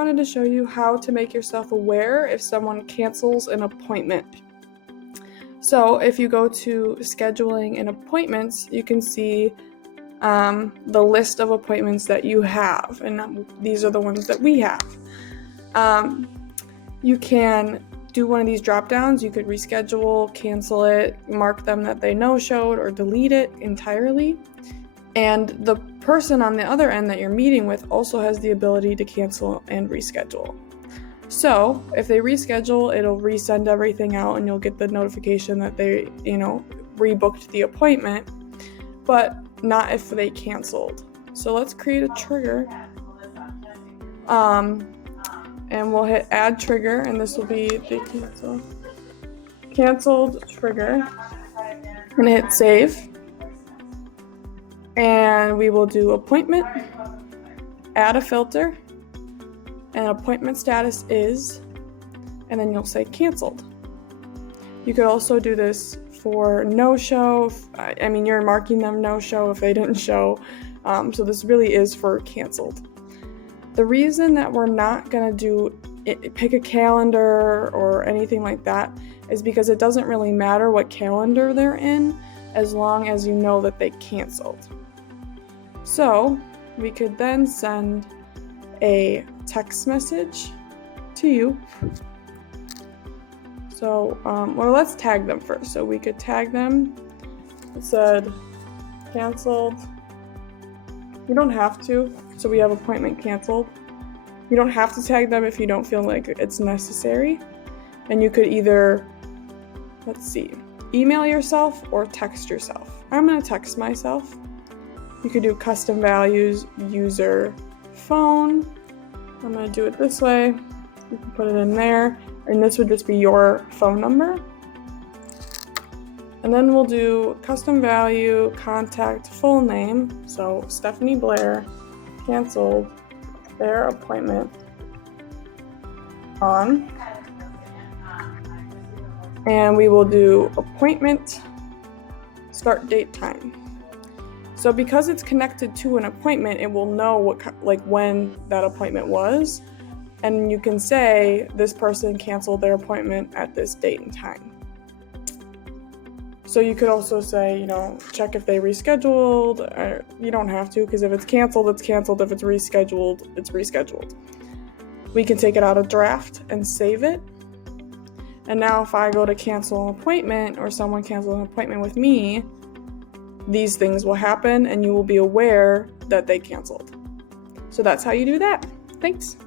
wanted to show you how to make yourself aware if someone cancels an appointment. So if you go to scheduling and appointments, you can see the list of appointments that you have, and these are the ones that we have. You can do one of these drop downs. You could reschedule, cancel it, mark them that they no-showed, or delete it entirely. And the person on the other end that you're meeting with also has the ability to cancel and reschedule. So if they reschedule, it'll resend everything out and you'll get the notification that they, rebooked the appointment, but not if they canceled. So let's create a trigger. And we'll hit add trigger, and this will be the canceled trigger. I'm gonna hit save. And we will do appointment, add a filter, and appointment status is, and then you'll say canceled. You could also do this for no-show. You're marking them no-show if they didn't show. So this really is for canceled. The reason that we're not going to do pick a calendar or anything like that is because it doesn't really matter what calendar they're in as long as you know that they canceled. So we could then send a text message to you. So, let's tag them first. So we could tag them. It said canceled. You don't have to. So we have appointment canceled. You don't have to tag them if you don't feel like it's necessary. And you could either, email yourself or text yourself. I'm going to text myself. You could do custom values, user, phone. I'm going to do it this way. You can put it in there. And this would just be your phone number. And then we'll do custom value, contact, full name. So Stephanie Blair canceled their appointment on. And we will do appointment, start date, time. So because it's connected to an appointment, it will know when that appointment was. And you can say this person canceled their appointment at this date and time. So you could also say, check if they rescheduled. Or you don't have to, because if it's canceled, it's canceled. If it's rescheduled, it's rescheduled. We can take it out of draft and save it. And now if I go to cancel an appointment or someone cancels an appointment with me, these things will happen and you will be aware that they canceled. So that's how you do that. Thanks.